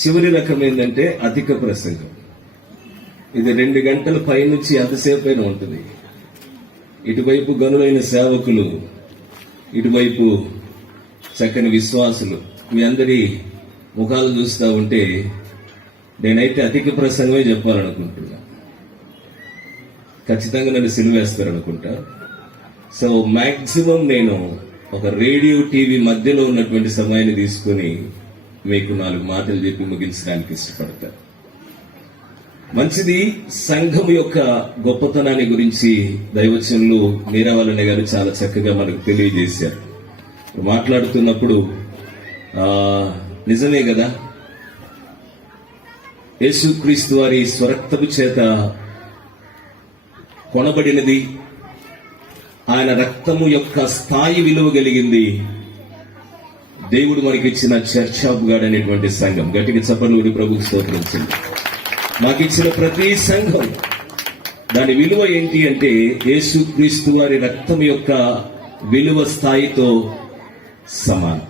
చివరి రకం ఏంటంటే అధిక ప్రసంగం. ఇది 2 గంటల పైనుంచి ఎంతసేపు అయినా ఉంటుంది. ఇటువైపు గనులైన సేవకులు, ఇటువైపు చక్కని విశ్వాసులు, మీ అందరి ముఖాలు చూస్తూ ఉంటే నేనైతే అధిక ప్రసంగమే చెప్పాలనుకుంటున్నా. ఖచ్చితంగా నన్ను సిలువేస్తారనుకుంటా. సో మాక్సిమం నేను ఒక రేడియో టీవీ మధ్యలో ఉన్నటువంటి సమయాన్ని తీసుకుని మీకు 4 మాటలు చెప్పి ముగించడానికి ఇష్టపడతా. మంచిది. సంఘం యొక్క గొప్పతనాన్ని గురించి దైవచనులు మీరావాలనే గారు చాలా చక్కగా మనకు తెలియజేశారు. మాట్లాడుతున్నప్పుడు నిజమే కదా, యేసుక్రీస్తు వారి స్వరక్తపు చేత కొనబడినది, ఆయన రక్తము యొక్క స్థాయి విలువ కలిగింది దేవుడు మనకిచ్చిన చర్చ్ ఆఫ్ గాడ్ అనేటువంటి సంఘం. గట్టిగా చప్పట్లు ప్రభుకు స్తోత్రించింది. మాకిచ్చిన ప్రతి సంఘం దాని విలువ ఏంటి అంటే యేసుక్రీస్తు వారి రక్తం యొక్క విలువ స్థాయితో సమానం.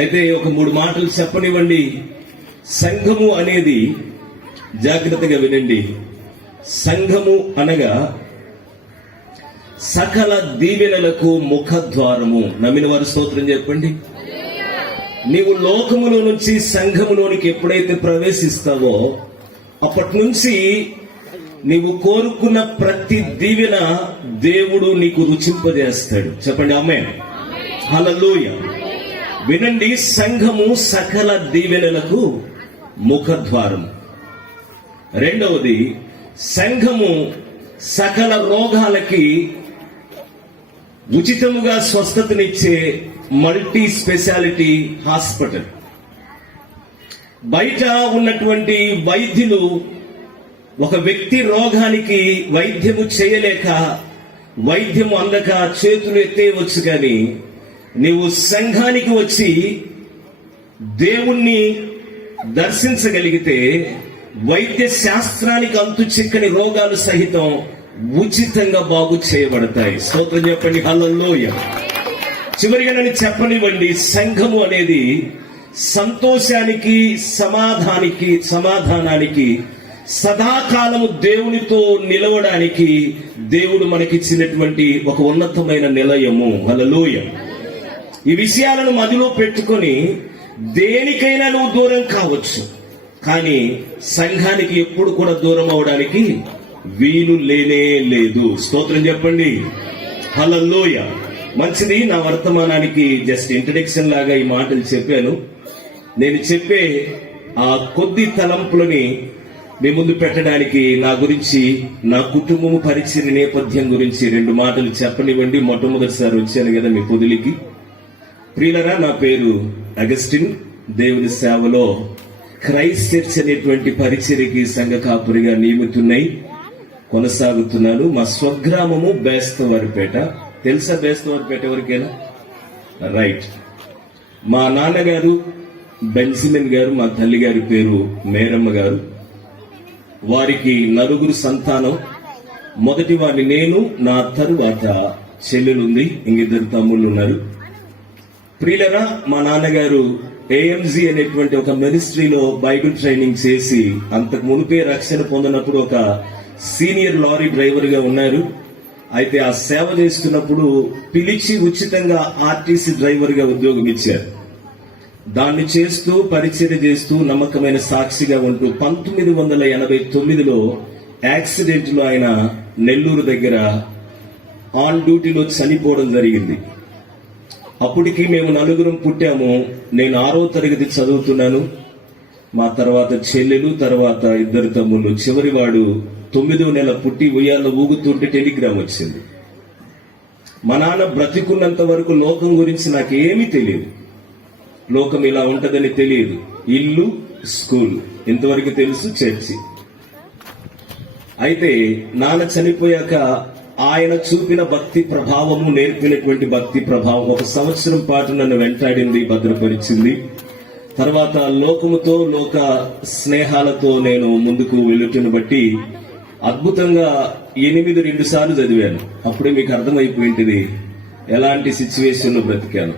అయితే ఒక 3 మాటలు చెప్పనివ్వండి. సంఘము అనేది, జాగ్రత్తగా వినండి, సంఘము అనగా సకల దీవెనలకు ముఖద్వారము. నమ్మిన వారి స్తోత్రం చెప్పండి. నీవు లోకములో నుంచి సంఘములోనికి ఎప్పుడైతే ప్రవేశిస్తావో అప్పటి నుంచి నీవు కోరుకున్న ప్రతి దీవెన దేవుడు నీకు రుచింపజేస్తాడు. చెప్పండి ఆమేన్. హల్లెలూయా. వినండి, సంఘము సకల దీవెనలకు ముఖద్వారం. రెండవది, సంఘము సకల రోగాలకి ఉచితముగా స్వస్థతనిచ్చే మల్టీ స్పెషాలిటీ హాస్పిటల్. బయట ఉన్నటువంటి వైద్యులు ఒక వ్యక్తి రోగానికి వైద్యము చేయలేక, వైద్యము అందక చేతులు ఎత్తేయవచ్చు, కానీ నీవు సంఘానికి వచ్చి దేవుణ్ణి దర్శించగలిగితే వైద్య శాస్త్రానికి అంతు చిక్కని రోగాలు సహితం ఉచితంగా బాగు చేయబడతాయి. స్తోత్రం చెప్పండి. హల్లెలూయా. చివరిగా నన్ను చెప్పనివ్వండి, సంఘము అనేది సంతోషానికి, సమాధానానికి, సదాకాలము దేవునితో నిలవడానికి దేవుడు మనకిచ్చినటువంటి ఒక ఉన్నతమైన నిలయము. హల్లెలూయా. ఈ విషయాలను మదిలో పెట్టుకొని దేనికైనా నువ్వు దూరం కావచ్చు, కానీ సంఘానికి ఎప్పుడు కూడా దూరం అవడానికి వీలు లేనే లేదు. స్తోత్రం చెప్పండి. హల్లెలూయా. మంచిది. నా వర్తమానానికి జస్ట్ ఇంట్రడక్షన్ లాగా ఈ మాటలు చెప్పాను. నేను చెప్పే ఆ కొద్ది తలంపులని మీ ముందు పెట్టడానికి నా గురించి, నా కుటుంబము పరిచయ నేపథ్యం గురించి 2 మాటలు చెప్పనివ్వండి. మొట్టమొదటిసారి వచ్చాను కదా మీ పొదిలికి. ప్రియులరా, నా పేరు అగస్టిన్. దేవుని సేవలో క్రైస్ట్ చర్చ్ అనేటువంటి పరిచర్యకి సంఘ కాపురిగా నియమితున్నాయి, కొనసాగుతున్నాను. మా స్వగ్రామము బేస్తవారిపేట. తెలుసా బేస్తవారిపేట ఎవరికైనా? రైట్. మా నాన్నగారు బెంజమిన్ గారు, మా తల్లి గారి పేరు మేరమ్మ గారు. వారికి 9 సంతానం. మొదటి వాడిని నేను, నా తరువాత చెల్లెలుంది, ఇంకిద్దరు తమ్ముళ్ళు ఉన్నారు. ప్రియులరా, మా నాన్నగారు AMZ అనేటువంటి ఒక మినిస్ట్రీలో బైబిల్ ట్రైనింగ్ చేసి అంతకు మునిపే రక్షణ పొందినప్పుడు ఒక సీనియర్ లారీ డ్రైవర్ గా ఉన్నారు. అయితే ఆ సేవ చేస్తున్నప్పుడు పిలిచి ఉచితంగా RTC డ్రైవర్ గా ఉద్యోగం ఇచ్చారు. దాన్ని చేస్తూ, పరిచర్య చేస్తూ, నమ్మకమైన సాక్షిగా ఉంటూ 1989లో యాక్సిడెంట్ లో ఆయన నెల్లూరు దగ్గర ఆన్ డ్యూటీలో చనిపోవడం జరిగింది. అప్పటికి మేము 9 పుట్టాము. నేను 6వ తరగతి చదువుతున్నాను. మా తర్వాత చెల్లెలు, తర్వాత 2 తమ్ముళ్ళు. చివరివాడు 9వ నెల పుట్టి ఉయ్యాల్లో ఊగుతుంటే టెలిగ్రామ్ వచ్చింది. మా నాన్న బ్రతికున్నంత వరకు లోకం గురించి నాకేమీ తెలియదు. లోకం ఇలా ఉంటదని తెలియదు. ఇల్లు, స్కూల్ ఇంతవరకు తెలుసు, చర్చి. అయితే నాన్న చనిపోయాక ఆయన చూపిన భక్తి ప్రభావము, నేర్పినటువంటి భక్తి ప్రభావం 1 సంవత్సరం పాటు నన్ను వెంటాడింది, భద్రపరిచింది. తర్వాత లోకముతో, లోక స్నేహాలతో నేను ముందుకు వెళ్ళుటను బట్టి అద్భుతంగా 8 2 సార్లు చదివాను. అప్పుడే మీకు అర్థమైపోయింది ఎలాంటి సిచ్యువేషన్ లో బ్రతికాను.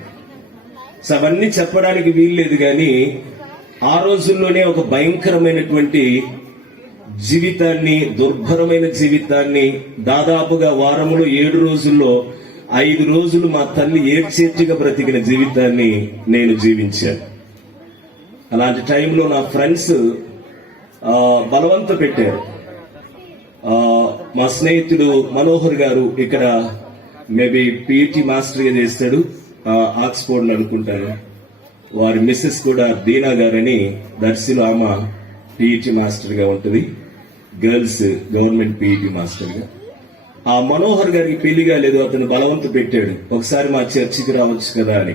అవన్నీ చెప్పడానికి వీల్లేదు, కానీ ఆ రోజుల్లోనే ఒక భయంకరమైనటువంటి జీవితాన్ని, దుర్భరమైన జీవితాన్ని, దాదాపుగా వారములో 7 రోజుల్లో 5 రోజులు మా తల్లి ఏడ్చేట్టుగా బ్రతికిన జీవితాన్ని నేను జీవించాను. అలాంటి టైంలో నా ఫ్రెండ్స్ బలవంత పెట్టారు. మా స్నేహితుడు మనోహర్ గారు ఇక్కడ మేబీ పిఈటి మాస్టర్ గా చేస్తాడు, ఆక్స్ఫోర్డ్ అనుకుంటాను. వారి మిస్సెస్ కూడా దీనా గారని దర్శిలో ఆమె పిఈటి మాస్టర్ గా ఉంటుంది, గర్ల్స్ గవర్నమెంట్ పిఈటి మాస్టర్ గా. ఆ మనోహర్ గారికి పెళ్లి కాలేదు, అతను బలవంత పెట్టాడు, ఒకసారి మా చర్చికి రావచ్చు కదా అని.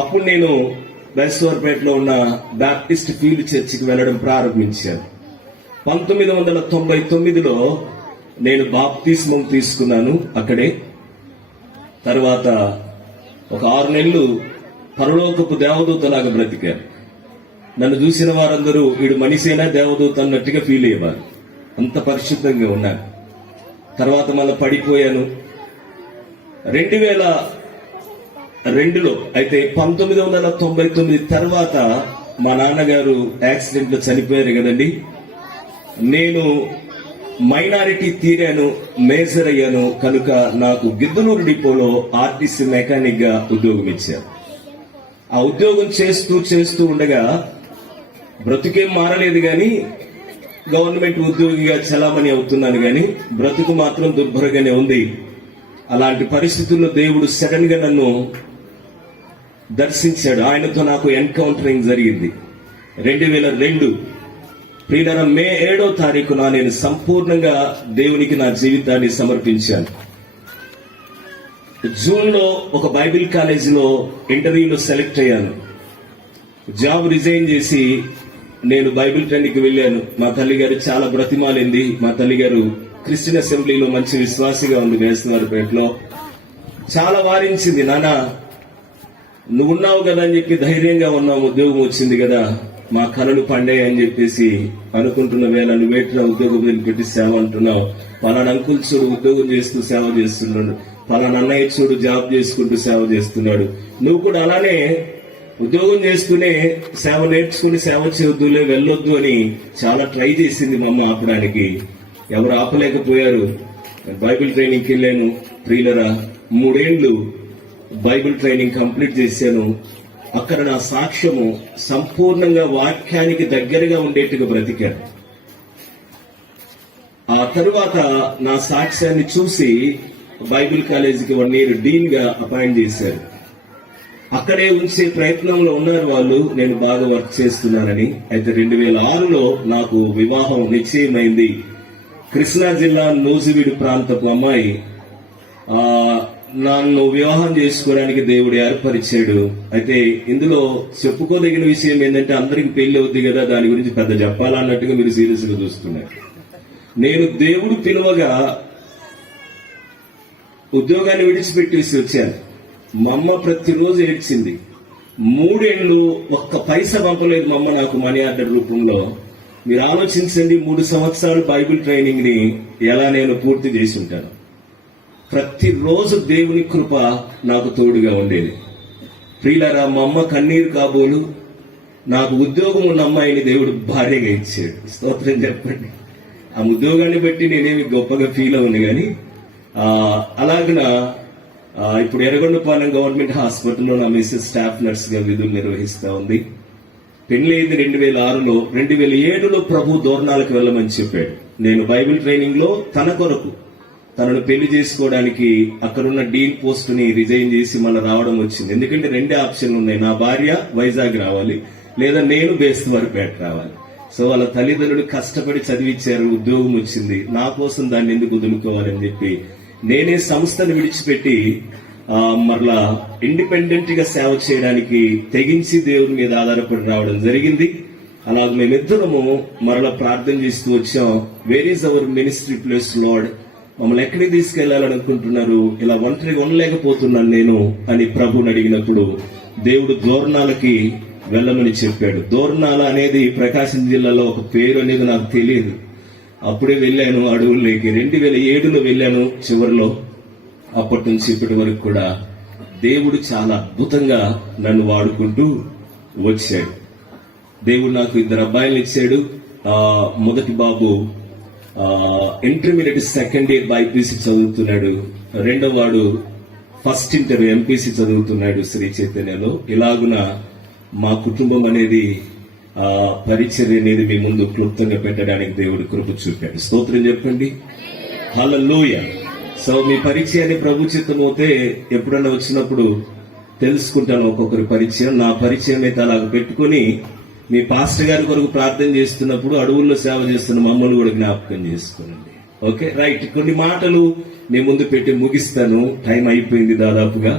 అప్పుడు నేను బెస్తవారిపేటలో ఉన్న బాప్టిస్ట్ ఫీల్డ్ చర్చికి వెళ్ళడం ప్రారంభించాను. 1999లో నేను బాప్తిస్మం తీసుకున్నాను అక్కడే. తర్వాత ఒక 6 నెలలు పరలోకపు దేవదూతలాగా బ్రతికాను. నన్ను చూసిన వారందరూ వీడు మనిషేనా దేవదూత అన్నట్టుగా ఫీల్ అయ్యేవారు, అంత పరిశుద్ధంగా ఉన్నాను. తర్వాత మళ్ళీ పడిపోయాను 2002లో. అయితే 1999 తర్వాత మా నాన్నగారు యాక్సిడెంట్ లో చనిపోయారు కదండి. నేను మైనారిటీ తీరాను, మేజర్ అయ్యాను కనుక నాకు గిద్దలూరు డిపోలో ఆర్టీసీ మెకానిక్ గా ఉద్యోగం ఇచ్చారు. ఆ ఉద్యోగం చేస్తూ ఉండగా బ్రతుకేం మారలేదు గాని, గవర్నమెంట్ ఉద్యోగిగా చలామణి అవుతున్నాను గాని బ్రతుకు మాత్రం దుర్భరంగానే ఉంది. అలాంటి పరిస్థితుల్లో దేవుడు సడన్ గా నన్ను దర్శించాడు. ఆయనతో నాకు ఎన్కౌంటరింగ్ జరిగింది 2002 ప్రియులారా. మే 7వ తారీఖున నేను సంపూర్ణంగా దేవునికి నా జీవితాన్ని సమర్పించాను. జూన్ లో ఒక బైబిల్ కాలేజీలో ఇంటర్వ్యూలో సెలెక్ట్ అయ్యాను. జాబ్ రిజైన్ చేసి నేను బైబిల్ ట్రైనింగ్కి వెళ్ళాను. మా తల్లిగారు చాలా బ్రతిమాలింది. మా తల్లిగారు క్రిస్టియన్ అసెంబ్లీలో మంచి విశ్వాసిగా ఉంది వేస్తువారిపేటలో. చాలా వారించింది, నాన్న నువ్వున్నావు కదా అని చెప్పి ధైర్యంగా ఉన్నావు, ఉద్యోగం వచ్చింది కదా, మా కళలు పండాయి అని చెప్పేసి అనుకుంటున్న వేళ నువ్వేట్లా ఉద్యోగం పెట్టి సేవ అంటున్నావు. పలానా అంకుల్ చూడు ఉద్యోగం చేస్తూ సేవ చేస్తున్నాడు, పలానా అన్నయ్య చూడు జాబ్ చేసుకుంటూ సేవ చేస్తున్నాడు, నువ్వు కూడా అలానే ఉద్యోగం చేస్తూనే సేవ నేర్చుకుని సేవ చేయొద్దులే వెళ్ళొద్దు అని చాలా ట్రై చేసింది మా అమ్మ ఆపడానికి. ఎవరు ఆపలేకపోయారు. బైబిల్ ట్రైనింగ్కి వెళ్ళాను. ప్రియులరా 3 ఏళ్లు బైబిల్ ట్రైనింగ్ కంప్లీట్ చేశాను. అక్కడ నా సాక్ష్యము సంపూర్ణంగా వాక్యానికి దగ్గరగా ఉండేట్టుగా బ్రతికాను. ఆ తరువాత నా సాక్ష్యాన్ని చూసి బైబిల్ కాలేజీకి 1 year డీన్ గా అపాయింట్ చేశారు. అక్కడే ఉంచే ప్రయత్నంలో ఉన్నారు వాళ్ళు, నేను బాగా వర్క్ చేస్తున్నానని. అయితే 2006లో నాకు వివాహం నిశ్చయమైంది. కృష్ణా జిల్లా నూజివీడు ప్రాంతపు అమ్మాయి నన్ను వివాహం చేసుకోవడానికి దేవుడు ఏర్పరిచాడు. అయితే ఇందులో చెప్పుకోదగిన విషయం ఏంటంటే అందరికి పెళ్లి అవుద్ది కదా, దాని గురించి పెద్ద చెప్పాలన్నట్టుగా మీరు సీరియస్ గా చూస్తున్నారు. నేను దేవుడు పిలువగా ఉద్యోగాన్ని విడిచిపెట్టేసి వచ్చాను. మా అమ్మ ప్రతిరోజు ఏడ్చింది. 3 ఏళ్లు ఒక్క పైసా పంపలేదు మా అమ్మ నాకు మనీ ఆర్డర్ రూపంలో. మీరు ఆలోచించండి, 3 సంవత్సరాలు బైబిల్ ట్రైనింగ్ ని ఎలా నేను పూర్తి చేసి ఉంటాను. ప్రతిరోజు దేవుని కృప నాకు తోడుగా ఉండేది. ప్రియులారా, మా అమ్మ కన్నీరు కాబోలు నాకు ఉద్యోగం ఉన్న అమ్మాయిని దేవుడు భార్యగా ఇచ్చాడు. స్తోత్రం చెప్పండి. ఆ ఉద్యోగాన్ని బట్టి నేనేమి గొప్పగా ఫీల్ అవును గాని అలాగన ఇప్పుడు ఎర్రగొండపాలెం గవర్నమెంట్ హాస్పిటల్లో నా మిస్సెస్ స్టాఫ్ నర్స్ గా విధులు నిర్వహిస్తా ఉంది. పెళ్లైంది 2006లో. 2007లో ప్రభు దోర్నాలకు వెళ్ళమని చెప్పాడు. నేను బైబిల్ ట్రైనింగ్ లో తన కొరకు తనను పెళ్లి చేసుకోవడానికి అక్కడున్న డీన్ పోస్ట్ ని రిజైన్ చేసి మళ్ళీ రావడం వచ్చింది. ఎందుకంటే 2 ఆప్షన్లు ఉన్నాయి, నా భార్య వైజాగ్ రావాలి లేదా నేను బేస్తవారిపేట రావాలి. సో వాళ్ళ తల్లిదండ్రులు కష్టపడి చదివించారు, ఉద్యోగం వచ్చింది. నా కోసం దాన్ని ఎందుకు వదులుకోవాలని చెప్పి నేనే సంస్థను విడిచిపెట్టి మరలా ఇండిపెండెంట్ గా సేవ చేయడానికి తెగించి దేవుని మీద ఆధారపడి రావడం జరిగింది. అలాగే మేమిద్దరము మరలా ప్రార్థన చేస్తూ వచ్చాం. Where is our ministry place lord, మమ్మల్ని ఎక్కడికి తీసుకెళ్లాలనుకుంటున్నారు, ఇలా ఒంటరిగా ఉండలేకపోతున్నాను నేను అని ప్రభుని అడిగినప్పుడు దేవుడు దోర్నాలకి వెళ్ళమని చెప్పాడు. దోర్నాల అనేది ప్రకాశం జిల్లాలో ఒక పేరు అనేది నాకు తెలియదు. అప్పుడే వెళ్ళాను అడవుల్లోకి. 2007లో వెళ్ళాను చివరిలో. అప్పటి నుంచి ఇప్పటి వరకు కూడా దేవుడు చాలా అద్భుతంగా నన్ను వాడుకుంటూ వచ్చాడు. దేవుడు నాకు 2 అబ్బాయిలు ఇచ్చాడు. మొదటి బాబు ఇంటర్మీడియట్ సెకండ్ ఇయర్ బైపీసీ చదువుతున్నాడు. రెండో వాడు ఫస్ట్ ఇంటర్ ఎంపీసీ చదువుతున్నాడు శ్రీ చైతన్యలో. ఇలాగున మా కుటుంబం అనేది పరిచర్య అనేది మీ ముందు క్లుప్తంగా పెట్టడానికి దేవుడు కృప చూపాడు. స్తోత్రం చెప్పండి, హల్లెలూయా. సో మీ పరిచయాన్ని ప్రభు చిత్తమవుతే ఎప్పుడన్నా వచ్చినప్పుడు తెలుసుకుంటాను ఒక్కొక్కరి పరిచయం. నా పరిచయం అయితే అలాగ పెట్టుకుని మీ పాస్టర్ గారి కొరకు ప్రార్థన చేస్తున్నప్పుడు అడవుల్లో సేవ చేస్తున్న మమ్మల్ని కూడా జ్ఞాపకం చేసుకోనండి. Okay, right. కొన్ని మాటలు మీ ముందు పెట్టి ముగిస్తాను. టైం అయిపోయింది దాదాపుగా.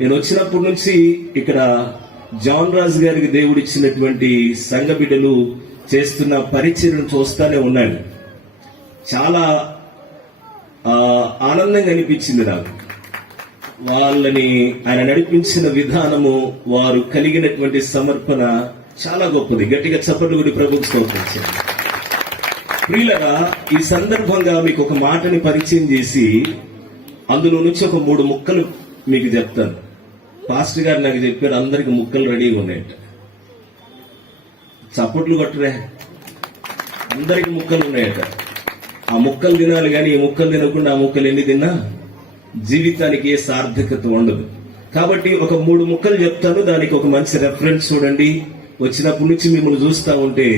నేను వచ్చినప్పటి నుంచి ఇక్కడ జాన్ రాజు గారికి దేవుడు ఇచ్చినటువంటి సంఘ బిడ్డలు చేస్తున్న పరిచయను చూస్తానే ఉన్నాను. చాలా ఆనందంగా అనిపించింది నాకు. వాళ్ళని ఆయన నడిపించిన విధానము, వారు కలిగినటువంటి సమర్పణ చాలా గొప్పది. గట్టిగా చప్పట్లు కొట్టి ప్రభువుకు స్తోత్రించండి. ప్రియులరా, ఈ సందర్భంగా మీకు ఒక మాటని పరిచయం చేసి అందులో నుంచి ఒక 3 ముక్కలు మీకు చెప్తాను. పాస్టర్ గారు నాకు చెప్పారు, అందరికి ముక్కలు రెడీగా ఉన్నాయట. చప్పట్లు కొట్టరే, అందరికి ముక్కలు ఉన్నాయట. ఆ ముక్కలు తినాలి కానీ ఈ ముక్కలు తినకుండా ఆ ముక్కలు ఎన్ని తిన్నా జీవితానికి ఏ సార్థకత ఉండదు. కాబట్టి ఒక 3 ముక్కలు చెప్తాను, దానికి ఒక మంచి రెఫరెన్స్ చూడండి. వచ్చినప్పటి నుంచి మిమ్మల్ని చూస్తా ఉంటే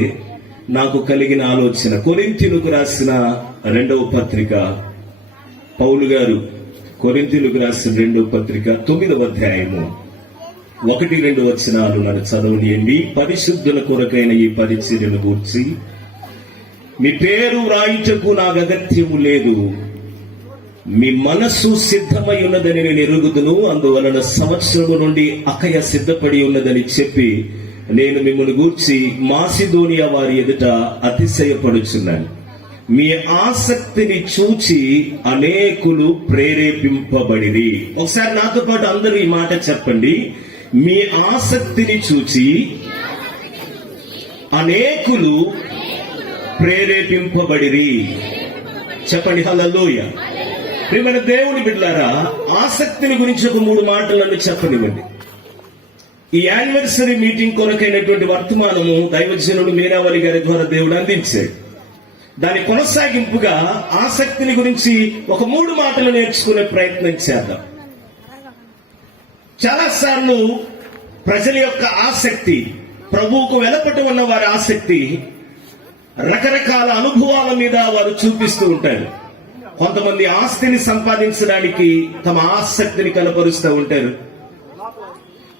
నాకు కలిగిన ఆలోచన. కొరింథీయులకు రాసిన 2వ పత్రిక, పౌలు గారు కొరింథీయులకు రాసిన 2వ పత్రిక 9వ అధ్యాయము 1-2 వచనాలు నన్ను చదవనియండి. పరిశుద్ధుల కొరకైన ఈ పరిచర్యను గూర్చి మీ పేరు వ్రాయుటకు నాకు అగత్యము లేదు, మీ మనస్సు సిద్ధమై ఉన్నదని నేను ఎరుగుదును. అందువలన సంవత్సరము నుండి అకయ సిద్ధపడి ఉన్నదని చెప్పి నేను మిమ్మల్ని గూర్చి మాసిదోనియా వారి ఎదుట అతిశయపడుచున్నాను. మీ ఆసక్తిని చూచి అనేకులు ప్రేరేపింపబడిరి. ఒకసారి నాతో పాటు అందరూ ఈ మాట చెప్పండి. మీ ఆసక్తిని చూచి అనేకులు ప్రేరేపింపబడిరి. చెప్పండి, హల్లెలూయా. ప్రియమైన దేవుని బిడ్డలారా, ఆసక్తిని గురించి ఒక 3 మాటలను చెప్పనివ్వండి. ఈ యానివర్సరీ మీటింగ్ కొరకైనటువంటి వర్తమానము దైవజనుడు మీరావళి గారి ద్వారా దేవుడు అందించాడు. దాని కొనసాగింపుగా ఆసక్తిని గురించి ఒక 3 మాటలు నేర్చుకునే ప్రయత్నం చేద్దాం. చాలాసార్లు ప్రజల యొక్క ఆసక్తి, ప్రభువుకు వెలపటి ఉన్న వారి ఆసక్తి రకరకాల అనుభవాల మీద వారు చూపిస్తూ ఉంటారు. కొంతమంది ఆస్తిని సంపాదించడానికి తమ ఆసక్తిని కనపరుస్తూ ఉంటారు.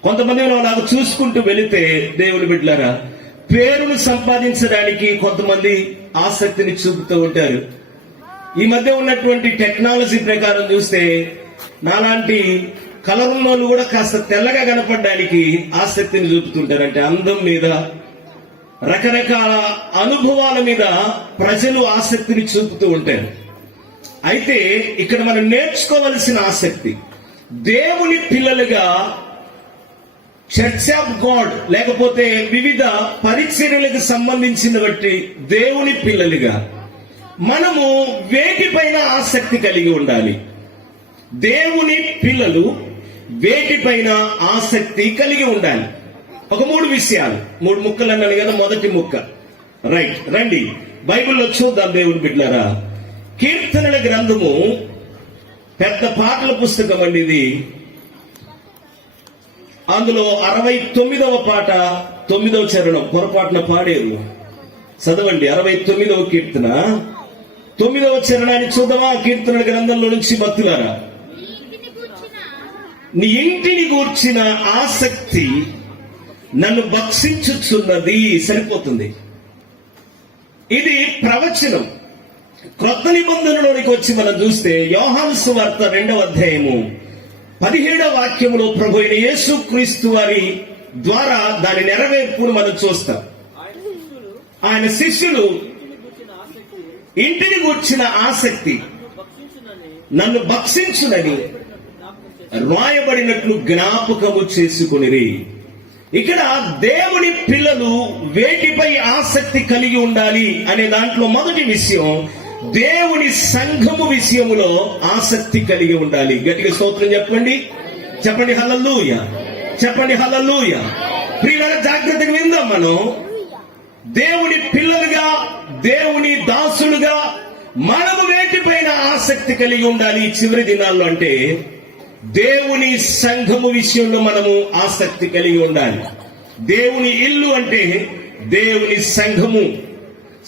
కొంతమంది అలాగ చూసుకుంటూ వెళితే దేవుని బిడ్డలారా, పేరును సంపాదించడానికి కొంతమంది ఆసక్తిని చూపుతూ ఉంటారు. ఈ మధ్య ఉన్నటువంటి టెక్నాలజీ ప్రకారం చూస్తే నాలాంటి కలర్ ఉన్న వాళ్ళు కూడా కాస్త తెల్లగా కనపడడానికి ఆసక్తిని చూపుతుంటారు. అంటే అందం మీద, రకరకాల అనుభవాల మీద ప్రజలు ఆసక్తిని చూపుతూ ఉంటారు. అయితే ఇక్కడ మనం నేర్చుకోవలసిన ఆసక్తి, దేవుని పిల్లలుగా చర్చ్ ఆఫ్ గాడ్ లేకపోతే వివిధ పరిచర్యలకు సంబంధించిన బట్టి దేవుని పిల్లలుగా మనము వేటిపైన ఆసక్తి కలిగి ఉండాలి. దేవుని పిల్లలు వేటిపైన ఆసక్తి కలిగి ఉండాలి. ఒక 3 విషయాలు, 3 ముక్కలు అన్నాను కదా. మొదటి ముక్క, రైట్, రండి బైబిల్లో చూద్దాం దేవుని బిడ్డలారా. కీర్తనల గ్రంథము పెద్ద పాటల పుస్తకం అండి ఇది. అందులో 69వ పాట 9వ చరణం పొరపాటున పాడేరు. చదవండి 69వ కీర్తన 9వ చరణాన్ని చూద్దామా? కీర్తనల గ్రంథంలో నుంచి భక్తులారా, నీ ఇంటిని గూర్చిన ఆసక్తి నన్ను భక్షించుచున్నది. సరిపోతుంది. ఇది ప్రవచనం. క్రొత్త నిబంధనలోనికి వచ్చి మనం చూస్తే యోహాను సువార్త 2వ అధ్యాయము 17వ వాక్యములో ప్రభు అయిన యేసు క్రీస్తు వారి ద్వారా దాని నెరవేర్పును మనం చూస్తాం. ఆయన శిష్యులు ఇంటిని గూర్చిన ఆసక్తి నన్ను భక్షించునని రాయబడినట్లు జ్ఞాపకము చేసుకొనిరి. ఇక్కడ దేవుని పిల్లలు వేటిపై ఆసక్తి కలిగి ఉండాలి అనే దాంట్లో మొదటి విషయం, దేవుని సంఘము విషయములో ఆసక్తి కలిగి ఉండాలి. గట్టిగా స్తోత్రం చెప్పండి, చెప్పండి హల్లెలూయా, చెప్పండి హల్లెలూయా. ప్రియులారా, జాగ్రత్తగా విందాం. మనం దేవుని పిల్లలుగా, దేవుని దాసులుగా మనము వేటిపైన ఆసక్తి కలిగి ఉండాలి ఈ చివరి దినాల్లో అంటే దేవుని సంఘము విషయంలో మనము ఆసక్తి కలిగి ఉండాలి. దేవుని ఇల్లు అంటే దేవుని సంఘము.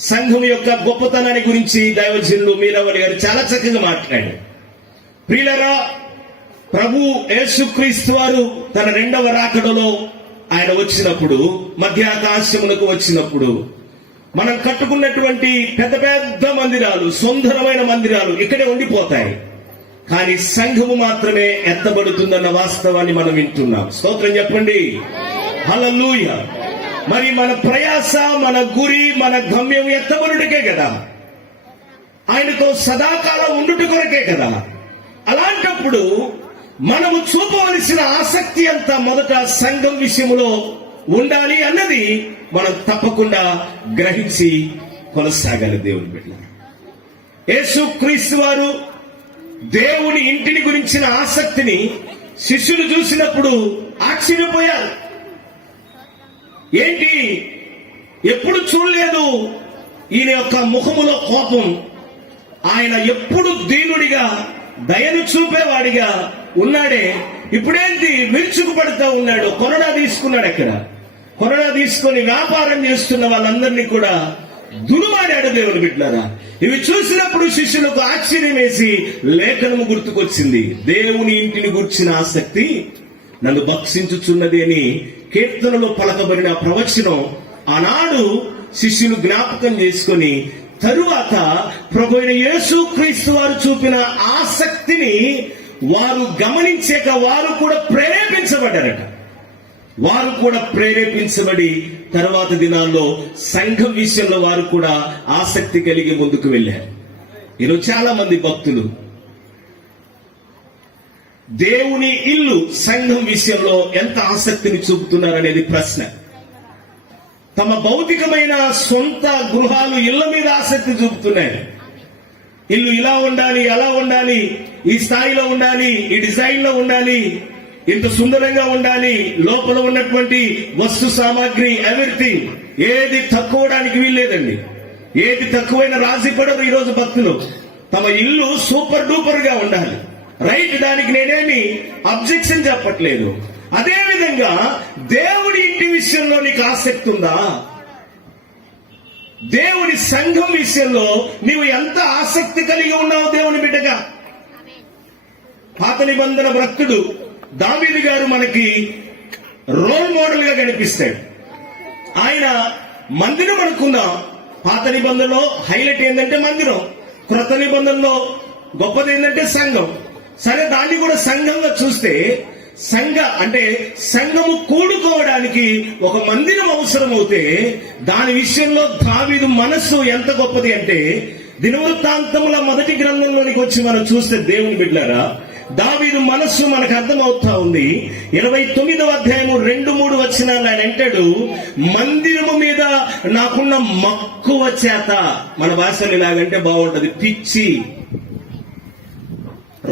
సంఘము యొక్క గొప్పతనాన్ని గురించి దైవజనులు మీరావళి గారు చాలా చక్కగా మాట్లాడారు. ప్రియులరా, ప్రభు యేసుక్రీస్తు వారు తన రెండవ రాకడలో ఆయన వచ్చినప్పుడు, మధ్య ఆకాశమునకు వచ్చినప్పుడు, మనం కట్టుకున్నటువంటి పెద్ద పెద్ద మందిరాలు, సుందరమైన మందిరాలు ఇక్కడే ఉండిపోతాయి. కానీ సంఘము మాత్రమే ఎత్తబడుతుందన్న వాస్తవాన్ని మనం వింటున్నాం. స్తోత్రం చెప్పండి, హల్లెలూయా. మరి మన ప్రయాస, మన గురి, మన గమ్యం ఎత్తబడుటకే కదా, ఆయనతో సదాకాలం ఉండుట కొరకే కదా. అలాంటప్పుడు మనము చూపవలసిన ఆసక్తి అంతా మొదట సంఘం విషయంలో ఉండాలి అన్నది మనం తప్పకుండా గ్రహించి కొనసాగాలి. దేవుని బిడ్డ యేసుక్రీస్తు వారు దేవుని ఇంటిని గురించిన ఆసక్తిని శిష్యులు చూసినప్పుడు ఆశ్చర్యపోయారు. ఏంటి, ఎప్పుడు చూడలేదు ఈయన యొక్క ముఖములో కోపం. ఆయన ఎప్పుడు దీనుడిగా, దయను చూపేవాడిగా ఉన్నాడే, ఇప్పుడేంటి విరుచుకుపడుతూ ఉన్నాడు. కొరడా తీసుకున్నాడు. అక్కడ కొరడా తీసుకొని వ్యాపారం చేస్తున్న వాళ్ళందరినీ కూడా దురుమాడాడు. దేవుని బిడ్డలారా, ఇవి చూసినప్పుడు శిష్యులకు ఆశ్చర్యం వేసి లేఖనము గుర్తుకొచ్చింది. దేవుని ఇంటిని గుర్చిన ఆసక్తి నన్ను భక్షించుచున్నది అని కీర్తనలో పలకబడిన ప్రవచనం ఆనాడు శిష్యులు జ్ఞాపకం చేసుకొని తరువాత ప్రభు అయిన యేసుక్రీస్తు వారు చూపిన ఆసక్తిని వారు గమనించాక వారు కూడా ప్రేరేపించబడ్డారట. వారు కూడా ప్రేరేపించబడి తర్వాత దినాల్లో సంఘం విషయంలో వారు కూడా ఆసక్తి కలిగి ముందుకు వెళ్ళారు. ఈరోజు చాలా మంది భక్తులు దేవుని ఇల్లు, సంఘం విషయంలో ఎంత ఆసక్తిని చూపుతున్నారనేది ప్రశ్న. తమ భౌతికమైన సొంత గృహాలు, ఇళ్ల మీద ఆసక్తి చూపుతున్నాయి. ఇల్లు ఇలా ఉండాలి, అలా ఉండాలి, ఈ స్థాయిలో ఉండాలి, ఈ డిజైన్ లో ఉండాలి, ఇంత సుందరంగా ఉండాలి, లోపల ఉన్నటువంటి వస్తు సామాగ్రి, ఎవ్రీథింగ్, ఏది తక్కువడానికి వీల్లేదండి. ఏది తక్కువైన రాజీ పడరు ఈరోజు భక్తులు. తమ ఇల్లు సూపర్ డూపర్ గా ఉండాలి. రైట్, దానికి నేనేమి అబ్జెక్షన్ చెప్పట్లేదు. అదే విధంగా దేవుడి ఇంటి విషయంలో నీకు ఆసక్తి ఉందా? దేవుడి సంఘం విషయంలో నీవు ఎంత ఆసక్తి కలిగి ఉన్నావు దేవుని బిడ్డగా? పాత నిబంధన భక్తుడు దావీదు గారు మనకి రోల్ మోడల్ గా కనిపిస్తాడు. ఆయన మందిరం అనుకున్నాం. పాత నిబంధనలో హైలైట్ ఏంటంటే మందిరం, క్రొత్త నిబంధనలో గొప్పది ఏంటంటే సంఘం. సరే, దాన్ని కూడా సంఘంగా చూస్తే సంఘము కూడుకోవడానికి ఒక మందిరం అవసరమవుతే దాని విషయంలో దావీదు మనస్సు ఎంత గొప్పది అంటే, దినవృత్తాంతముల మొదటి గ్రంథంలోనికి వచ్చి మనం చూస్తే దేవుని బిడ్డలారా, దావీదు మనస్సు మనకు అర్థమవుతా ఉంది. 29వ అధ్యాయము 2-3 వచనాలు ఆయన అంటాడు, మందిరము మీద నాకున్న మక్కువ చేత, మన భాషలో ఇలాగంటే బాగుంటది, పిచ్చి.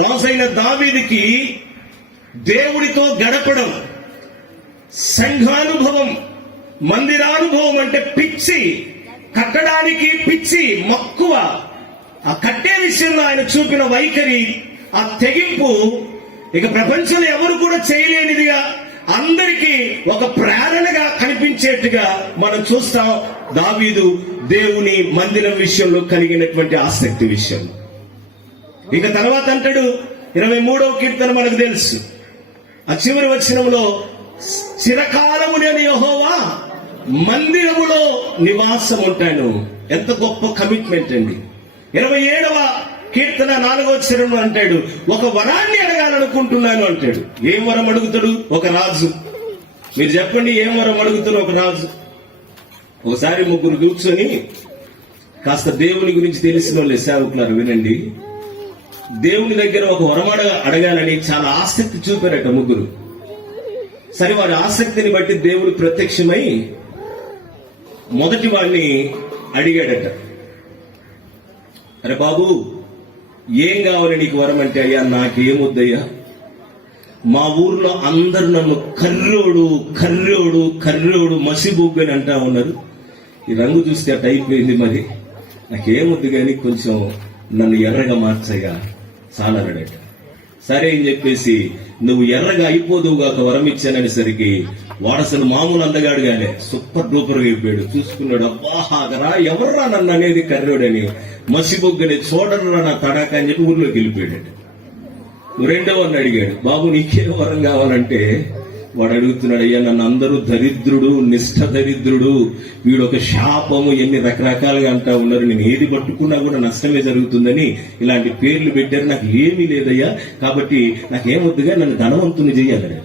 రాజైన దావీదుకి దేవుడితో గడపడం, సంఘానుభవం, మందిరానుభవం అంటే పిచ్చి. కట్టడానికి పిచ్చి, మక్కువ. ఆ కట్టే విషయంలో ఆయన చూపిన వైఖరి, ఆ తెగింపు ఇక ప్రపంచంలో ఎవరు కూడా చేయలేనిదిగా, అందరికీ ఒక ప్రేరణగా కనిపించేట్టుగా మనం చూస్తాం దావీదు దేవుని మందిరం విషయంలో కలిగినటువంటి ఆసక్తి విషయం. ఇక తర్వాత అంటాడు 23వ కీర్తన మనకు తెలుసు. ఆ చివరి వచనంలో, చిరకాలము నేను యెహోవా మందిరములో నివాసం ఉంటాను. ఎంత గొప్ప కమిట్మెంట్ అండి. 27వ కీర్తన 4వ వచనంలో అంటాడు, ఒక వరాన్ని అడగాలనుకుంటున్నాను అంటాడు. ఏం వరం అడుగుతాడు? ఒక రాజు. మీరు చెప్పండి, ఏం వరం అడుగుతాడు ఒక రాజు? ఒకసారి ముగ్గురు కూర్చొని, కాస్త దేవుని గురించి తెలిసిన వాళ్ళు సేవకులారు వినండి, దేవుని దగ్గర ఒక వరం అడగాలని చాలా ఆసక్తి చూపారట ముగ్గురు. సరే, వారి ఆసక్తిని బట్టి దేవుడు ప్రత్యక్షమై మొదటి వాడిని అడిగాడట, అరే బాబు, ఏం కావాలి నీకు వరం అంటే, అయ్యా నాకేమొద్దయ్యా, మా ఊర్లో అందరు నన్ను కర్రోడు కర్రోడు కర్రోడు మసిబూగ్ అని అంటా ఉన్నారు. ఈ రంగు చూస్తే అట్ట అయిపోయింది, మరి నాకేమొద్దు కానీ కొంచెం నన్ను ఎర్రగా మార్చగా చాలన్నాడట. సరే అని చెప్పేసి నువ్వు ఎర్రగా అయిపోదువుగాక వరం ఇచ్చాననేసరికి వాడు అసలు మామూలు అందగాడుగానే సూపర్ డూపర్గా అయిపోయాడు. చూసుకున్నాడు, అబ్బా హాగరా ఎవర్రా నన్ను అనేది కర్రోడని, మసిబొగ్గని చూడరా నా తడాక అని చెప్పి ఊర్లోకి వెళ్ళిపోయాడు. రెండో వాడిని అడిగాడు, బాబు నీకే వరం కావాలంటే వాడు అడుగుతున్నాడు, అయ్యా నన్ను అందరూ దరిద్రుడు, నిష్ఠ దరిద్రుడు, వీడు ఒక శాపము, ఎన్ని రకరకాలుగా అంటా ఉన్నారు, నేను ఏది పట్టుకున్నా కూడా నష్టమే జరుగుతుందని ఇలాంటి పేర్లు పెట్టారు, నాకు ఏమీ లేదయ్యా, కాబట్టి నాకేమొద్దుగా నన్ను ధనవంతుని చెయ్యాలట.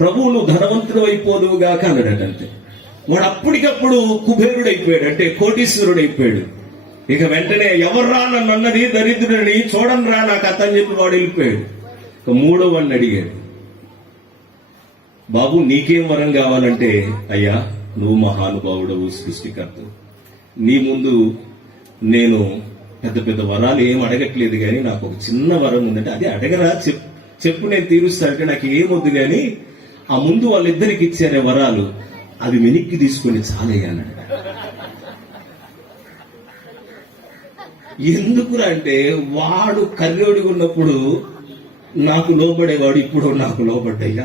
ప్రభువు నువ్వు ధనవంతుడు అయిపోదువుగాక అన్నాడట. అంతే వాడు అప్పటికప్పుడు కుబేరుడు అయిపోయాడు, అంటే కోటీశ్వరుడు అయిపోయాడు. ఇక వెంటనే ఎవర్రా నన్ను అన్నది దరిద్రుడని, చూడండి రా నా కథ అని చెప్పి వాడు వెళ్ళిపోయాడు. ఇక మూడో వాడిని అడిగాడు, బాబు నీకేం వరం కావాలంటే, అయ్యా నువ్వు మహానుభావుడవు, సృష్టికర్త, నీ ముందు నేను పెద్ద పెద్ద వరాలు ఏం అడగట్లేదు కానీ నాకు ఒక చిన్న వరం ఉందంటే, అది అడగరా చెప్పు నేను తీరుస్తానంటే, నాకు ఏమొద్దు కానీ ఆ ముందు వాళ్ళిద్దరికి ఇచ్చారే వరాలు అవి వెనక్కి తీసుకొని చాలయ్యా అన్నాడు. ఎందుకురా అంటే వాడు కర్రోడిగా ఉన్నప్పుడు నాకు లోబడేవాడు, ఇప్పుడు నాకు లోబడ్డయ్యా.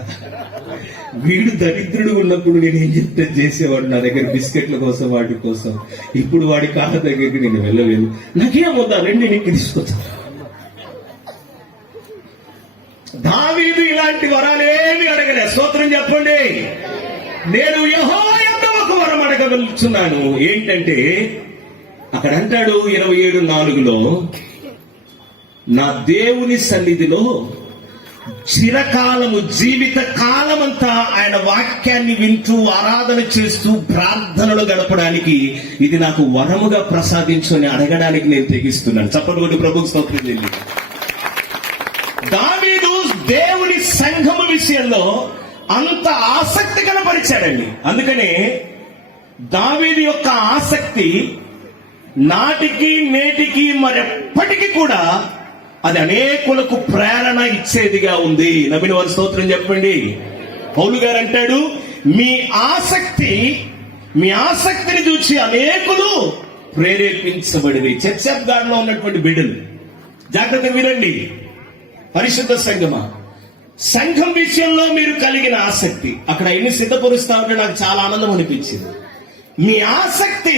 వీడు దరిద్రుడు ఉన్నప్పుడు నేను ఏం చెప్తే చేసేవాడు, నా దగ్గర బిస్కెట్ల కోసం వాటి కోసం, ఇప్పుడు వాడి కాళ్ళ దగ్గరికి నేను వెళ్ళలేదు, నాకేమొద్దా రెండు వెనక్కి తీసుకొచ్చా. దావీదు ఇలాంటి వరాలేమి అడగలే. స్తోత్రం చెప్పండి. నేను యెహోవా యొద్ద ఒక వరం అడగవలచున్నాను. ఏంటంటే అక్కడ అంటాడు 27:4, నా దేవుని సన్నిధిలో చిరకాలము, జీవిత కాలమంతా ఆయన వాక్యాన్ని వింటూ ఆరాధన చేస్తూ ప్రార్థనలు గడపడానికి ఇది నాకు వరముగా ప్రసాదించు అని అడగడానికి నేను తెగిస్తున్నాను. చప్పటి ప్రభుకు స్తోత్రం చెల్లి. దావీదు దేవుని సంఘము విషయంలో అంత ఆసక్తి కనపరిచాడండి. అందుకనే దావీదు యొక్క ఆసక్తి నాటికి నేటికి మరెప్పటికీ కూడా అది అనేకులకు ప్రేరణ ఇచ్చేదిగా ఉంది. నబిని వారి స్తోత్రం చెప్పండి. పౌలు గారు అంటాడు, మీ ఆసక్తిని చూసి అనేకులు ప్రేరేపించబడి. చర్చ్ ఆఫ్ గాడ్ లో ఉన్నటువంటి బిడ్డలు జాగ్రత్త వినండి. పరిశుద్ధ సంఘమా, సంఘం విషయంలో మీరు కలిగిన ఆసక్తి, అక్కడ ఎన్ని సిద్ధపరుస్తా ఉంటే నాకు చాలా ఆనందం అనిపించింది. మీ ఆసక్తి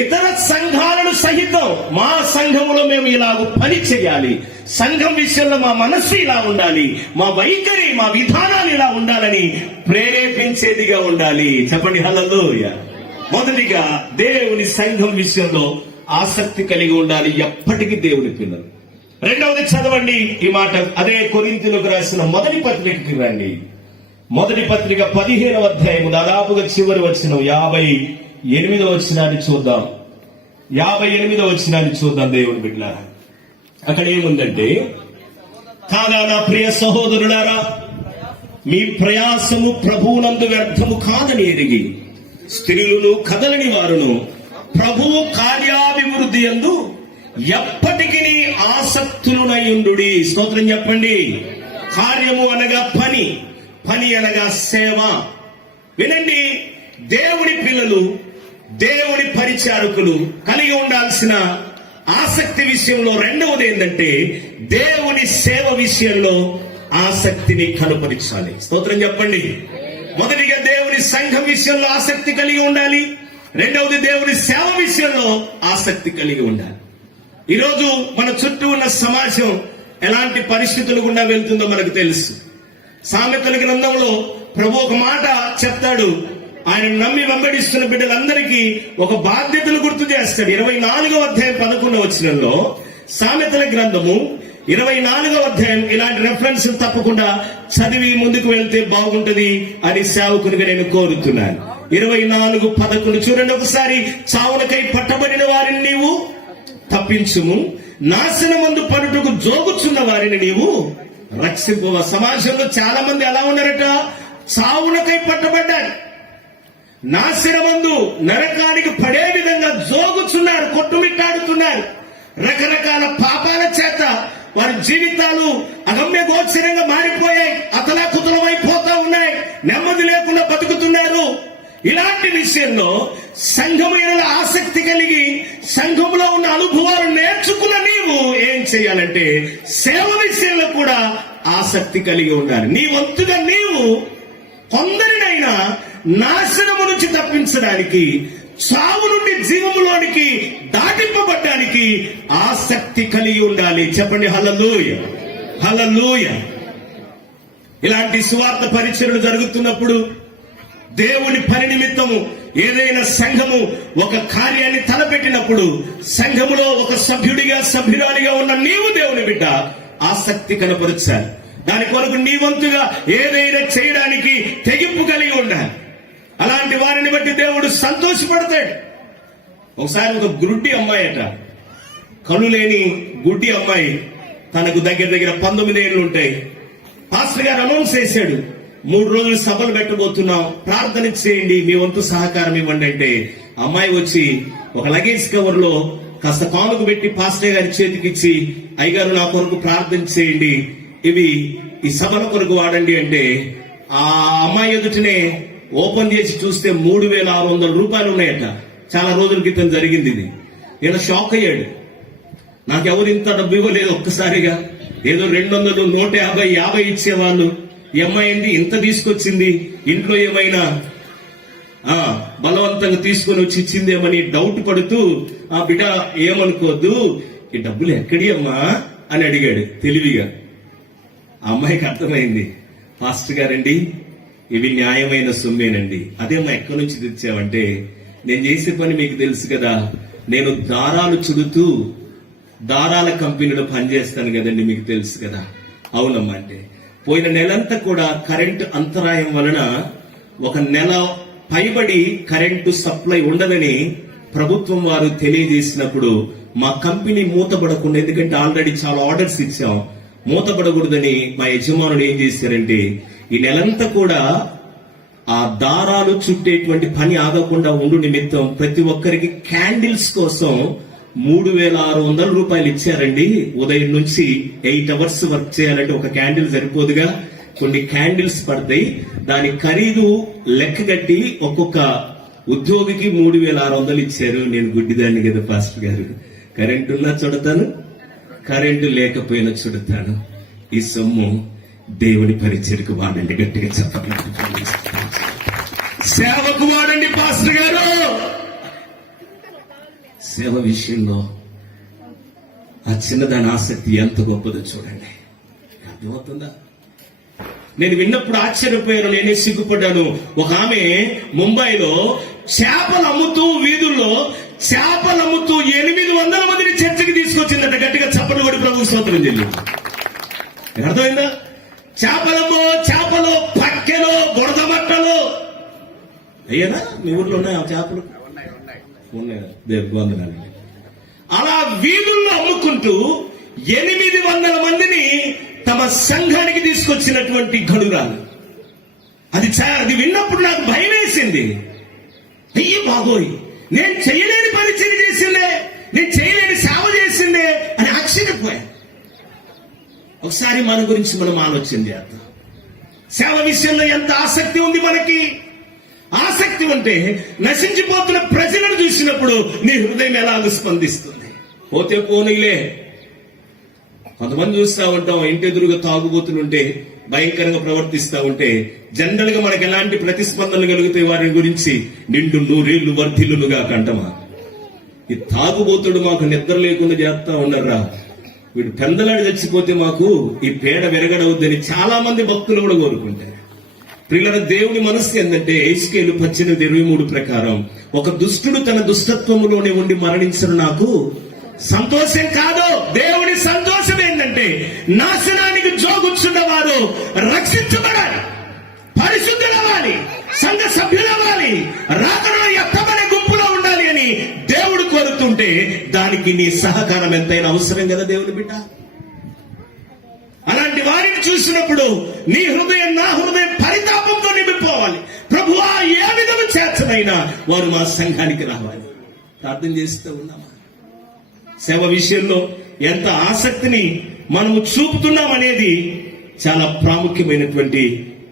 ఇతర సంఘాలను సహితం, మా సంఘములో మేము ఇలాగ పని చేయాలి, సంఘం విషయంలో మా మనస్సు ఇలా ఉండాలి, మా వైఖరి, మా విధానాలు ఇలా ఉండాలని ప్రేరేపించేదిగా ఉండాలి. చెప్పండి హల్లెలూయా. మొదటిగా దేవుని సంఘం విషయంలో ఆసక్తి కలిగి ఉండాలి ఎప్పటికీ దేవుని పిల్లలు. రెండవది చదవండి ఈ మాట, అదే కొరింథీయులకు రాసిన మొదటి పత్రికకి రండి. మొదటి పత్రిక 15వ అధ్యాయము దాదాపుగా చివరి వచనం 58వ వచనాన్ని చూద్దాం. 58వ వచనాన్ని చూద్దాం దేవుని బిడ్డలారా. అక్కడ ఏముందంటే, కాగా నా ప్రియ సహోదరులారా, మీ ప్రయాసము ప్రభువునందు వ్యర్థము కాదని ఎరిగి స్త్రీలను కదలని వారును ప్రభువు కార్యాభివృద్ధి యందు ఎప్పటికీ ఆసక్తులునయుండుడి. స్తోత్రం చెప్పండి. కార్యము అనగా పని, పని అనగా సేవ. వినండి, దేవుని పిల్లలు, దేవుని పరిచారకులు కలిగి ఉండాల్సిన ఆసక్తి విషయంలో రెండవది ఏంటంటే దేవుని సేవ విషయంలో ఆసక్తిని కనపరిచాలి. స్తోత్రం చెప్పండి. మొదటిగా దేవుని సంఘం విషయంలో ఆసక్తి కలిగి ఉండాలి. రెండవది దేవుని సేవ విషయంలో ఆసక్తి కలిగి ఉండాలి. ఈరోజు మన చుట్టూ ఉన్న సమాజం ఎలాంటి పరిస్థితులు గుండా వెళ్తుందో మనకు తెలుసు. సామెతల గ్రంథంలో ప్రభు ఒక మాట చెప్తాడు. ఆయన నమ్మి వెంబడిస్తున్న బిడ్డలందరికీ ఒక బాధ్యతను గుర్తు చేస్తాడు. 24వ అధ్యాయం 11వ వచనంలో సామెతల గ్రంథము 24వ అధ్యాయం ఇలాంటి రెఫరెన్స్ తప్పకుండా చదివి ముందుకు వెళ్తే బాగుంటది అని సేవకునిగా నేను కోరుతున్నాను. 24:11 చూడండి ఒకసారి. చావునకై పట్టబడిన వారిని నీవు తప్పించుము, నాశనమందు పడుటకు జోగుచున్న వారిని నీవు రక్షింపు. సమాజంలో చాలా మంది ఎలా ఉన్నారట, చావునకై పట్టబడ్డారు, నాశనమందు నరకానికి పడే విధంగా జోగుచున్నారు, కొట్టుమిట్టాడుతున్నారు. రకరకాల పాపాల చేత వారి జీవితాలు అగమ్య గోచరంగా మారిపోయాయి, అతలాకుతలమైపోతా ఉన్నాయి, నెమ్మది లేకుండా బతుకుతున్నారు. ఇలాంటి విషయంలో సంఘమైన ఆసక్తి కలిగి సంఘంలో ఉన్న అనుభవాలు నేర్చుకున్న నీవు ఏం చేయాలంటే సేవ విషయంలో కూడా ఆసక్తి కలిగి ఉండాలి. నీ వంతుగా నీవు కొందరినైనా నాశనము నుంచి తప్పించడానికి, చావు నుండి జీవములోనికి దాటింపబడ్డానికి ఆసక్తి కలిగి ఉండాలి. చెప్పండి హల్లెలూయా, హల్లెలూయా. ఇలాంటి సువార్త పరిచర్యలు జరుగుతున్నప్పుడు, దేవుని పని నిమిత్తము ఏదైనా సంఘము ఒక కార్యాన్ని తలపెట్టినప్పుడు, సంఘములో ఒక సభ్యుడిగా సభ్యురాలిగా ఉన్న నీవు దేవుని బిడ్డ ఆసక్తి కనపరచాలి. దాని కొరకు నీ వంతుగా ఏదైనా చేయడానికి తెగింపు కలిగి ఉండాలి. అలాంటి వారిని బట్టి దేవుడు సంతోషపడతాడు. ఒకసారి ఒక గుడ్డి అమ్మాయి అట, కళ్ళు లేని గుడ్డి అమ్మాయి, తనకు దగ్గర 19 ఏళ్ళు ఉంటాయి. పాస్టర్ గారు అనౌన్స్ చేశాడు, 3 రోజులు సభలు పెట్టబోతున్నాం, ప్రార్థన చేయండి, మీ వంతు సహకారం ఇవ్వండి అంటే, అమ్మాయి వచ్చి ఒక లగేజ్ కవర్ లో కాస్త కానుక పెట్టి పాస్టర్ గారి చేతికిచ్చి, అయ్యగారు నా కొరకు ప్రార్థన చేయండి, ఇవి ఈ సభల కొరకు వాడండి అంటే, ఆ అమ్మాయి ఎదుటనే ఓపెన్ చేసి చూస్తే 3,600 రూపాయలు ఉన్నాయట. చాలా రోజుల క్రితం జరిగింది ఇది. ఈయన షాక్ అయ్యాడు. నాకెవరు ఇంత డబ్బు ఇవ్వలేదు ఒక్కసారిగా, ఏదో 200, 150, 50 ఇచ్చేవాళ్ళు. ఈ అమ్మాయి ఇంత తీసుకొచ్చింది, ఇంట్లో ఏమైనా బలవంతంగా తీసుకొని వచ్చి ఇచ్చిందేమని డౌట్ పడుతూ, ఆ బిడ్డ ఏమనుకోవద్దు, ఈ డబ్బులు ఎక్కడి అమ్మా అని అడిగాడు తెలివిగా. ఆ అమ్మాయికి అర్థమైంది, పాస్టర్ గారండి ఇవి న్యాయమైన సొమ్మేనండి. అదేమ్మా ఎక్కడి నుంచి తెచ్చావంటే, నేను చేసే పని మీకు తెలుసు కదా, నేను దారాలు చుడుతూ దారాల కంపెనీలో పనిచేస్తాను కదండి, మీకు తెలుసు కదా. అవునమ్మా అంటే, పోయిన నెలంతా కూడా కరెంటు అంతరాయం వలన 1 నెల పైబడి కరెంటు సప్లై ఉండదని ప్రభుత్వం వారు తెలియజేసినప్పుడు మా కంపెనీ మూతపడకుండా, ఎందుకంటే ఆల్రెడీ చాలా ఆర్డర్స్ ఇచ్చాం, మూతపడకూడదని మా యజమానులు ఏం చేశారంటే, ఈ నెలంతా కూడా ఆ దారాలు చుట్టేటువంటి పని ఆగకుండా ఉండు నిమిత్తం ప్రతి ఒక్కరికి క్యాండిల్స్ కోసం 3,600 రూపాయలు ఇచ్చారండి. ఉదయం నుంచి 8 అవర్స్ వర్క్ చేయాలంటే ఒక క్యాండిల్ సరిపోదుగా, కొన్ని క్యాండిల్స్ పడతాయి. దాని ఖరీదు లెక్క కట్టి ఒక్కొక్క ఉద్యోగికి 3,600 ఇచ్చారు. నేను గుడ్డిదాన్ని కదా పాస్టర్ గారు, కరెంటు ఉన్నా చుడతాను, కరెంటు లేకపోయినా చుడతాను. ఈ సొమ్ము దేవుని పరిచర్యకు వాడండి, గట్టిగా చెప్పండి. సేవకు వాడండి పాస్టర్ గారు. సేవ విషయంలో ఆ చిన్నదాని ఆసక్తి ఎంత గొప్పదో చూడండి. అర్థమవుతుందా? నేను విన్నప్పుడు ఆశ్చర్యపోయాను, నేనే సిగ్గుపడ్డాను. ఒక ఆమె ముంబైలో చేపలు అమ్ముతూ, వీధుల్లో చేపలు అమ్ముతూ 800 మందిని చర్చకి తీసుకొచ్చిందట. గట్టిగా చప్పట్లు కొడి ప్రభువు స్తోత్రం చెల్లి. అర్థమైందా? చేపలమ్మో, చేపలు పక్కెలో, బురద బట్టలు. అయ్యేనా మీ ఊర్లో ఉన్నాయి ఆ చేపలు? ఉన్నాయి. దేవుడికి వందనాలు. అలా వీధుల్లో అమ్ముకుంటూ 800 మందిని తమ సంఘానికి తీసుకొచ్చినటువంటి గడురాలు. అది విన్నప్పుడు నాకు భయం వేసింది. అయ్యి బాబోయ్, నేను చేయలేని పరిచయం చేసిందే, నేను చేయలేని సేవ చేసిందే అని ఆశ్చర్యపోయా. ఒకసారి మన గురించి మనం ఆలోచన చేద్దాం. సేవ విషయంలో ఎంత ఆసక్తి ఉంది మనకి. ఆసక్తి ఉంటే నశించిపోతున్న ప్రజలను చూసినప్పుడు నీ హృదయం ఎలాగ స్పందిస్తుంది? పోతే పోనీలే. కొంతమంది చూస్తా ఉంటాం, ఇంటి ఎదురుగా తాగుబోతుంటే భయంకరంగా ప్రవర్తిస్తా ఉంటే జనరల్ గా మనకు ఎలాంటి ప్రతిస్పందన కలుగుతాయి వారి గురించి? నిండు 100 ఏళ్లు వర్ధిల్లునుగా కంటమా. ఈ తాగుబోతుడు మాకు నిద్ర లేకుండా చేస్తా ఉన్నారా, వీడు పెందలాడి చచ్చిపోతే మాకు ఈ పేడ విరగడవద్దని చాలా మంది భక్తులు కూడా కోరుకుంటారు. ప్రియుల దేవుని మనస్సు ఏంటంటే, ఎహెజ్కేలు 18:23 ప్రకారం, ఒక దుష్టుడు తన దుష్టత్వములోనే ఉండి మరణించడం నాకు సంతోషం కాదు. దేవుని సంతోషం ఏంటంటే, నాశనానికి జోగుచ్చున్న వారు రక్షించబడాలి, పరిశుద్ధులవ్వాలి, సంఘ సభ్యులవ్వాలి, రాకడలో ఎత్తబడే గుంపులో ఉండాలి అని దేవుడు కోరుతుంటే దానికి నీ సహకారం ఎంతైనా అవసరం కదా దేవుని బిడ్డ. అలాంటి వారిని చూసినప్పుడు నీ హృదయం, నా హృదయం పరితాపంతో నిండిపోవాలి. ప్రభువా, ఏ విధము చేతనైనా వారు మా సంఘానికి రావాలి. ప్రార్థన చేస్తూ ఉన్నామా? సేవ విషయంలో ఎంత ఆసక్తిని మనము చూపుతున్నాం అనేది చాలా ప్రాముఖ్యమైనటువంటి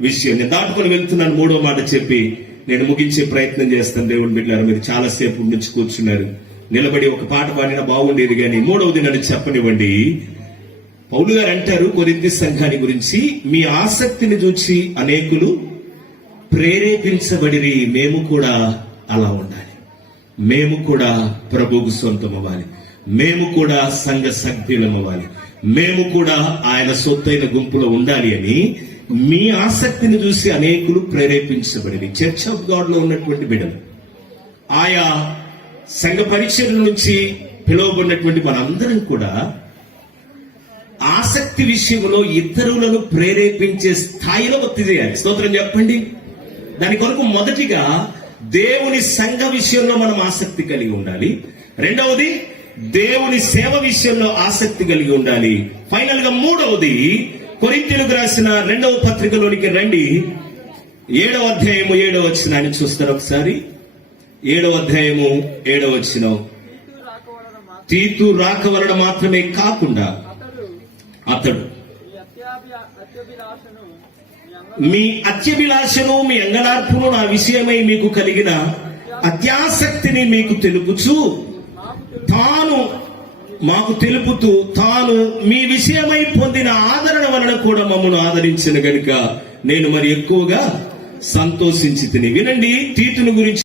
విషయం. నేను దాటుకొని వెళ్తున్నాను. 3వ మాట చెప్పి నేను ముగించే ప్రయత్నం చేస్తాను. దేవుని బిడ్డలారా, మీరు చాలాసేపు నుంచి కూర్చున్నారు. నిలబడి ఒక పాట పాడినా బాగుండేది, కానీ మూడవది నన్ను చెప్పనివ్వండి. పౌలు గారు అంటారు కొరింథీ సంఘాన్ని గురించి, మీ ఆసక్తిని చూసి అనేకులు ప్రేరేపించబడిరి. మేము కూడా అలా ఉండాలి, మేము కూడా ప్రభువుకు సొంతం అవ్వాలి, మేము కూడా సంఘ సభ్యులం అవ్వాలి, మేము కూడా ఆయన సొత్తైన గుంపులో ఉండాలి అని మీ ఆసక్తిని చూసి అనేకులు ప్రేరేపించబడిరి. చర్చ్ ఆఫ్ గాడ్ లో ఉన్నటువంటి బిడ్డలు, ఆయా సంఘ పరిచర్ల నుంచి పిలువబడినటువంటి మనందరం కూడా ఆసక్తి విషయంలో ఇతరులను ప్రేరేపించే స్థాయిలో భక్తి చేయాలి. స్తోత్రం చెప్పండి. దాని కొరకు మొదటిగా దేవుని సంఘ విషయంలో మనం ఆసక్తి కలిగి ఉండాలి. రెండవది దేవుని సేవ విషయంలో ఆసక్తి కలిగి ఉండాలి. ఫైనల్ గా మూడవది, కొరింథీయులకు రాసిన 2వ పత్రికలోనికి రండి. 7వ అధ్యాయము 7వ వచనాన్ని చూస్తారు ఒకసారి. 7వ అధ్యాయము 7వ వచనం. తీతు రాక వలన మాత్రమే కాకుండా అతడు మీ అత్యభిలాషను మీ అంగలార్పును నా విషయమై మీకు కలిగిన అత్యాసక్తిని మీకు తెలుపుచు మాకు తెలుపుతూ తాను మీ విషయమై పొందిన ఆదరణ వలన కూడా మమ్మను ఆదరించిన గనుక నేను మరి ఎక్కువగా సంతోషించి తిని. వినండి, తీతుని గురించి